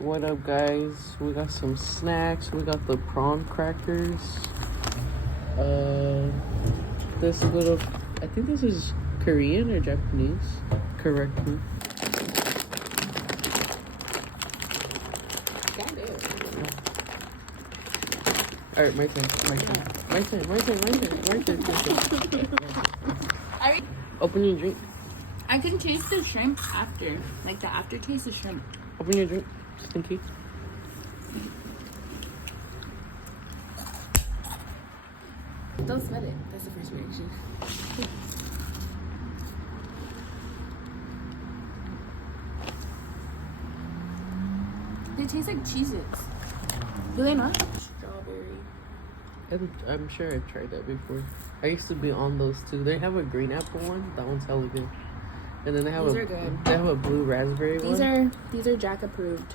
What up, guys? We got some snacks. We got the prawn crackers. This little, I think this is Korean or Japanese. Correct me. Got it. All right, my turn. Open your drink. I can taste the shrimp after. Like the aftertaste of shrimp. Open your drink, Stinky. Don't smell it. That's the first reaction. They taste like Cheez-Its. Do they not? Strawberry. I'm sure I've tried that before. I used to be on those too. They have a green apple one. That one's hella good. And then they have These are good. They have a blue raspberry one. These are Jack approved.